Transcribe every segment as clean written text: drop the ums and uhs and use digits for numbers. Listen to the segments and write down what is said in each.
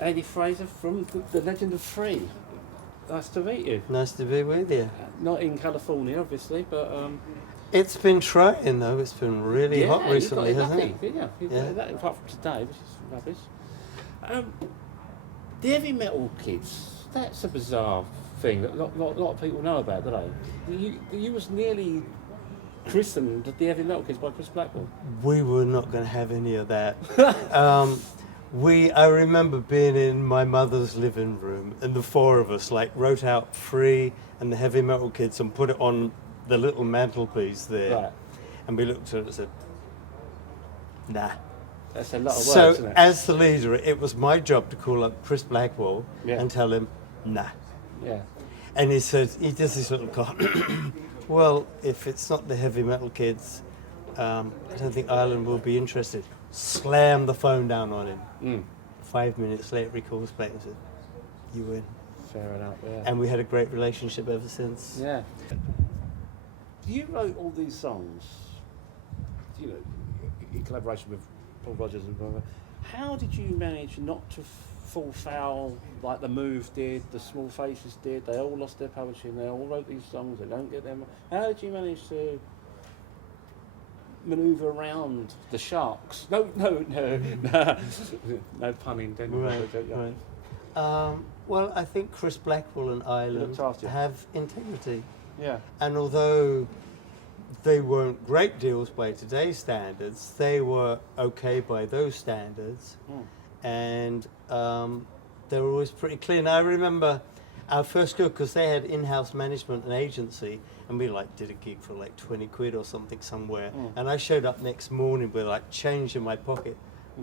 Andy Fraser from the Legend of Free. Nice to meet you. Nice to be with you. Not in California, obviously, but It's been trying though. It's been really hot recently, hasn't it? Yeah, that, apart from today, which is rubbish. The heavy metal kids, that's a bizarre thing that a lot of people know about, don't they? You was nearly christened the heavy metal kids by Chris Blackwell. We were not going to have any of that. I remember being in my mother's living room, and the four of us wrote out Free and the Heavy Metal Kids and put it on the little mantelpiece there. Right. And we looked at it and said, nah. That's a lot of work, So isn't it? as the leader, it was my job to call up Chris Blackwell and tell him, nah. Yeah. And he said, he does this little comment, well, if it's not the Heavy Metal Kids, I don't think Ireland will be interested. Slam the phone down on him. 5 minutes later, he calls back and said, you win. Fair enough, yeah. And we had a great relationship ever since. Yeah. You wrote all these songs, in collaboration with Paul Rodgers and blah, blah. How did you manage not to fall foul like The Move did, The Small Faces did? They all lost their publishing, they all wrote these songs, they don't get them. How did you manage to manoeuvre around the sharks? No pun intended. Right. Well, I think Chris Blackwell and Ireland have integrity. Yeah. And although they weren't great deals by today's standards, they were okay by those standards. And they were always pretty clean. I remember our first deal, because they had in-house management and agency, and we did a gig for 20 quid or something somewhere. And I showed up next morning with change in my pocket,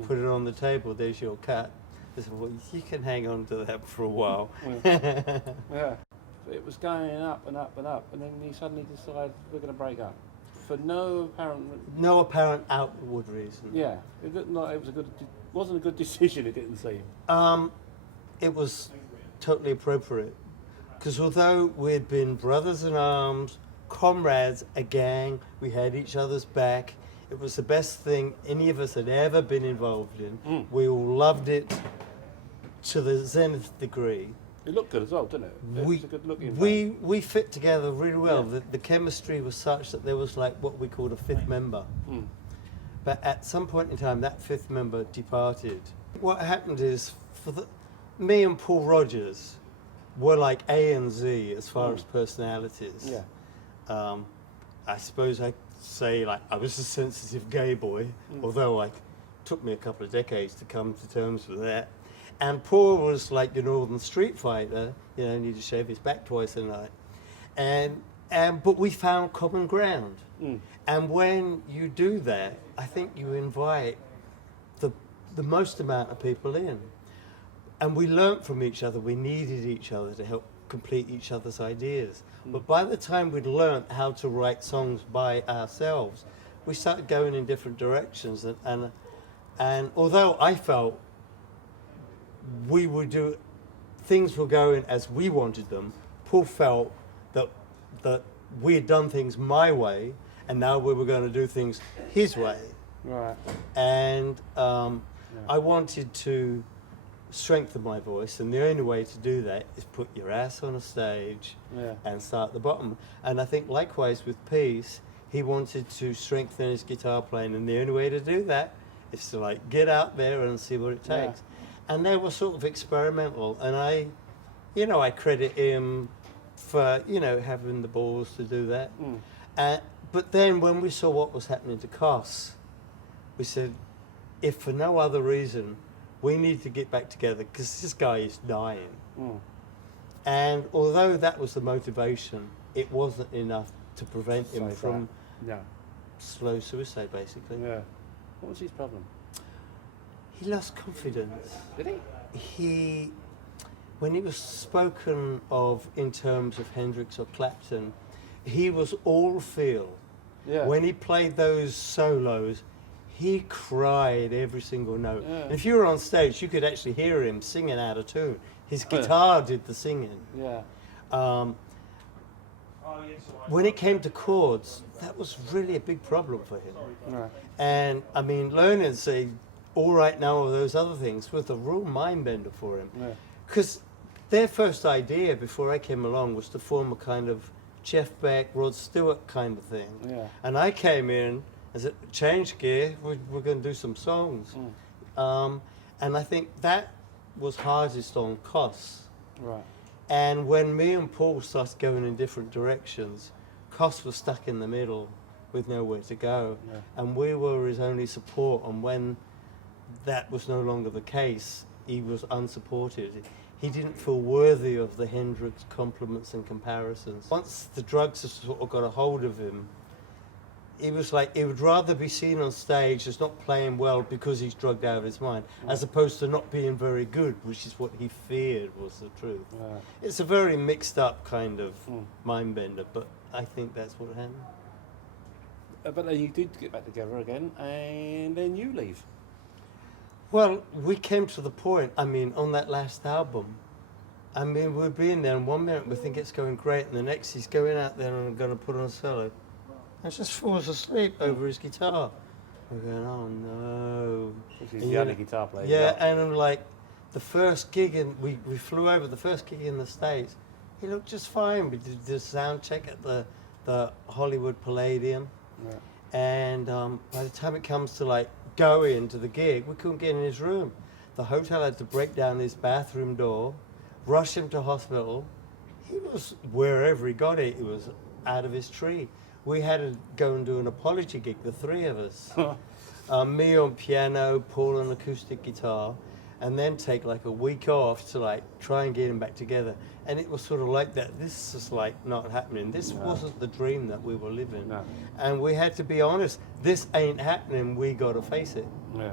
put it on the table, there's your cut. I said, well, you can hang on to that for a while. Yeah. It was going up and up and up, and then you suddenly decide we're going to break up for no apparent outward reason. Yeah, wasn't a good decision. It didn't seem. It was totally appropriate, because although we'd been brothers in arms, comrades, a gang, we had each other's back. It was the best thing any of us had ever been involved in. We all loved it to the zenith degree. It looked good as well, didn't it? It was a good looking we fit together really well. Yeah. The chemistry was such that there was what we called a fifth member. But at some point in time, that fifth member departed. What happened is, me and Paul Rodgers were like A and Z as far as personalities. Yeah. I suppose I'd say I was a sensitive gay boy, although it took me a couple of decades to come to terms with that. And Paul was like the northern street fighter, needed to shave his back twice a night. But we found common ground. And when you do that, I think you invite the most amount of people in. And we learnt from each other. We needed each other to help complete each other's ideas. But by the time we'd learnt how to write songs by ourselves, we started going in different directions. And although I felt things were going as we wanted them, Paul felt that we had done things my way, and now we were going to do things his way. Right. And I wanted to strengthen my voice, and the only way to do that is put your ass on a stage and start at the bottom. And I think likewise with Peace, he wanted to strengthen his guitar playing, and the only way to do that is to get out there and see what it takes. And they were sort of experimental, and I credit him for having the balls to do that. But then when we saw what was happening to Koss, we said, if for no other reason, we need to get back together, because this guy is dying. And although that was the motivation, it wasn't enough to prevent him from slow suicide, basically. Yeah. What was his problem? He lost confidence. Did he? When he was spoken of in terms of Hendrix or Clapton, he was all feel. Yeah. When he played those solos, he cried every single note. Yeah. And if you were on stage, you could actually hear him singing out of tune. His guitar did the singing. Yeah. When it came to chords, that was really a big problem for him. Right. And I mean, learning, say, all right now or those other things was a real mind bender for him. Yeah. Because their first idea before I came along was to form a kind of Jeff Beck, Rod Stewart kind of thing. Yeah. And I came in and said, change gear, we're going to do some songs. And I think that was hardest on Cos. Right. And when me and Paul started going in different directions, Cos was stuck in the middle with nowhere to go. Yeah. And we were his only support. And when that was no longer the case, he was unsupported. He didn't feel worthy of the Hendrix compliments and comparisons. Once the drugs had sort of got a hold of him, he was like, he would rather be seen on stage as not playing well because he's drugged out of his mind, as opposed to not being very good, which is what he feared was the truth. Yeah. It's a very mixed up kind of mind bender, but I think that's what happened. But then you did get back together again, and then you leave. Well, we came to the point, I mean, on that last album, I mean, we're being there, and 1 minute we think it's going great, and the next he's going out there and going to put on a solo. And just falls asleep over his guitar. We're going, oh no. He's the only guitar player. Yeah, and I'm like, the first gig, we flew over, the first gig in the States, he looked just fine. We did the sound check at the Hollywood Palladium. Yeah. And by the time it comes to like go into the gig, we couldn't get in his room. The hotel had to break down his bathroom door, rush him to hospital. He was, wherever he got it, he was out of his tree. We had to go and do an apology gig, the three of us. Me on piano, Paul on acoustic guitar, and then take like a week off to like try and get him back together. And it was sort of like that. This is like not happening. This wasn't the dream that we were living. No. And we had to be honest, this ain't happening, we got to face it. Yeah.